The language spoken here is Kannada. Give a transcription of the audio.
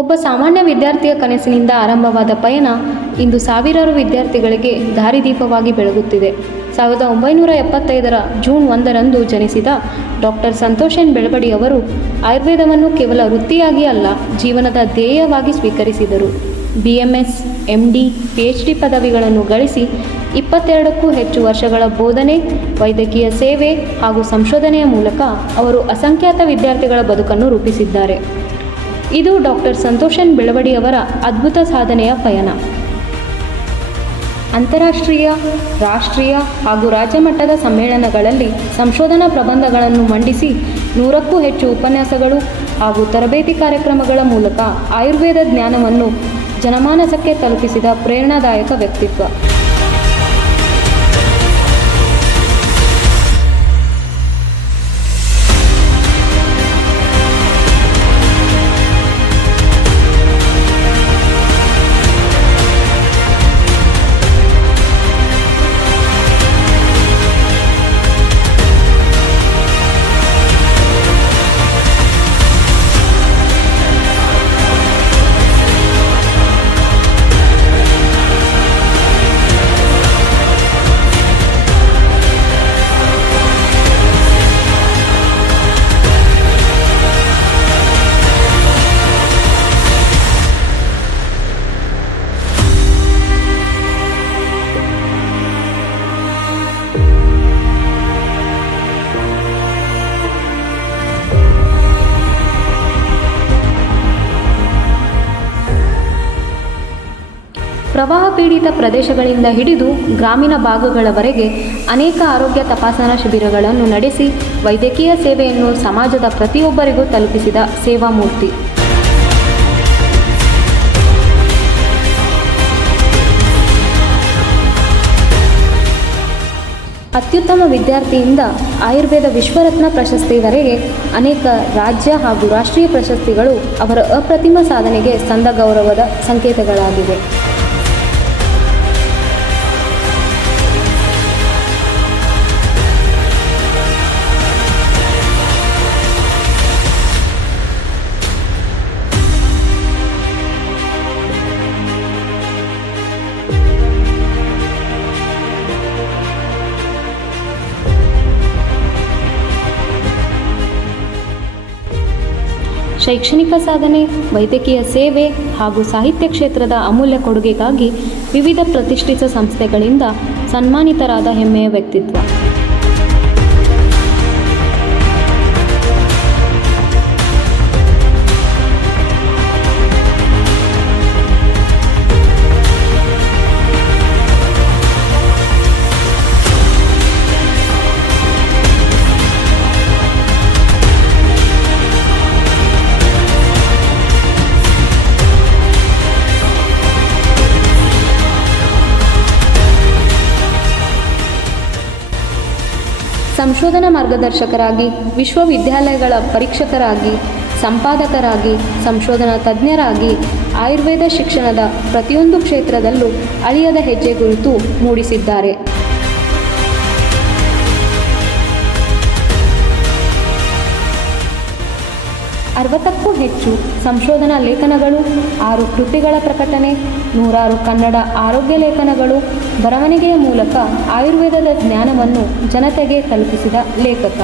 ಒಬ್ಬ ಸಾಮಾನ್ಯ ವಿದ್ಯಾರ್ಥಿಯ ಕನಸಿನಿಂದ ಆರಂಭವಾದ ಪಯಣ ಇಂದು ಸಾವಿರಾರು ವಿದ್ಯಾರ್ಥಿಗಳಿಗೆ ದಾರಿದೀಪವಾಗಿ ಬೆಳಗುತ್ತಿದೆ. 1975ರ ಜೂನ್ 1ರಂದು ಜನಿಸಿದ ಡಾಕ್ಟರ್ ಸಂತೋಷ್ ಎನ್ ಬೆಳವಡಿ ಅವರು ಆಯುರ್ವೇದವನ್ನು ಕೇವಲ ವೃತ್ತಿಯಾಗಿ ಅಲ್ಲ, ಜೀವನದ ಧ್ಯೇಯವಾಗಿ ಸ್ವೀಕರಿಸಿದರು. BMS, MD, PhD ಪದವಿಗಳನ್ನು ಗಳಿಸಿ 22ಕ್ಕೂ ಹೆಚ್ಚು ವರ್ಷಗಳ ಬೋಧನೆ, ವೈದ್ಯಕೀಯ ಸೇವೆ ಹಾಗೂ ಸಂಶೋಧನೆಯ ಮೂಲಕ ಅವರು ಅಸಂಖ್ಯಾತ ವಿದ್ಯಾರ್ಥಿಗಳ ಬದುಕನ್ನು ರೂಪಿಸಿದ್ದಾರೆ. ಇದು ಡಾಕ್ಟರ್ ಸಂತೋಷ್ ಎನ್ ಬೆಳವಡಿ ಅವರ ಅದ್ಭುತ ಸಾಧನೆಯ ಪಯಣ. ಅಂತಾರಾಷ್ಟ್ರೀಯ, ರಾಷ್ಟ್ರೀಯ ಹಾಗೂ ರಾಜ್ಯ ಮಟ್ಟದ ಸಮ್ಮೇಳನಗಳಲ್ಲಿ ಸಂಶೋಧನಾ ಪ್ರಬಂಧಗಳನ್ನು ಮಂಡಿಸಿ 100ಕ್ಕೂ ಹೆಚ್ಚು ಉಪನ್ಯಾಸಗಳು ಹಾಗೂ ತರಬೇತಿ ಕಾರ್ಯಕ್ರಮಗಳ ಮೂಲಕ ಆಯುರ್ವೇದ ಜ್ಞಾನವನ್ನು ಜನಮಾನಸಕ್ಕೆ ತಲುಪಿಸಿದ ಪ್ರೇರಣಾದಾಯಕ ವ್ಯಕ್ತಿತ್ವ. ಪ್ರವಾಹ ಪೀಡಿತ ಪ್ರದೇಶಗಳಿಂದ ಹಿಡಿದು ಗ್ರಾಮೀಣ ಭಾಗಗಳವರೆಗೆ ಅನೇಕ ಆರೋಗ್ಯ ತಪಾಸಣಾ ಶಿಬಿರಗಳನ್ನು ನಡೆಸಿ ವೈದ್ಯಕೀಯ ಸೇವೆಯನ್ನು ಸಮಾಜದ ಪ್ರತಿಯೊಬ್ಬರಿಗೂ ತಲುಪಿಸಿದ ಸೇವಾಮೂರ್ತಿ. ಅತ್ಯುತ್ತಮ ವಿದ್ಯಾರ್ಥಿಯಿಂದ ಆಯುರ್ವೇದ ವಿಶ್ವರತ್ನ ಪ್ರಶಸ್ತಿವರೆಗೆ ಅನೇಕ ರಾಜ್ಯ ಹಾಗೂ ರಾಷ್ಟ್ರೀಯ ಪ್ರಶಸ್ತಿಗಳು ಅವರ ಅಪ್ರತಿಮ ಸಾಧನೆಗೆ ಸಂದ ಗೌರವದ ಸಂಕೇತಗಳಾಗಿವೆ. ಶೈಕ್ಷಣಿಕ ಸಾಧನೆ, ವೈದ್ಯಕೀಯ ಸೇವೆ ಹಾಗೂ ಸಾಹಿತ್ಯ ಕ್ಷೇತ್ರದ ಅಮೂಲ್ಯ ಕೊಡುಗೆಗಾಗಿ ವಿವಿಧ ಪ್ರತಿಷ್ಠಿತ ಸಂಸ್ಥೆಗಳಿಂದ ಸನ್ಮಾನಿತರಾದ ಹೆಮ್ಮೆಯ ವ್ಯಕ್ತಿತ್ವ. ಸಂಶೋಧನಾ ಮಾರ್ಗದರ್ಶಕರಾಗಿ, ವಿಶ್ವವಿದ್ಯಾಲಯಗಳ ಪರೀಕ್ಷಕರಾಗಿ, ಸಂಪಾದಕರಾಗಿ, ಸಂಶೋಧನಾ ತಜ್ಞರಾಗಿ ಆಯುರ್ವೇದ ಶಿಕ್ಷಣದ ಪ್ರತಿಯೊಂದು ಕ್ಷೇತ್ರದಲ್ಲೂ ಅಳಿಯದ ಹೆಜ್ಜೆ ಗುರುತು ಮೂಡಿಸಿದ್ದಾರೆ. ಕ್ಕೂ ಹೆಚ್ಚು ಸಂಶೋಧನಾ ಲೇಖನಗಳು, 6 ಕೃತಿಗಳ ಪ್ರಕಟಣೆ, 100 ಕನ್ನಡ ಆರೋಗ್ಯ ಲೇಖನಗಳು, ಬರವಣಿಗೆಯ ಮೂಲಕ ಆಯುರ್ವೇದದ ಜ್ಞಾನವನ್ನು ಜನತೆಗೆ ತಲುಪಿಸಿದ ಲೇಖಕ.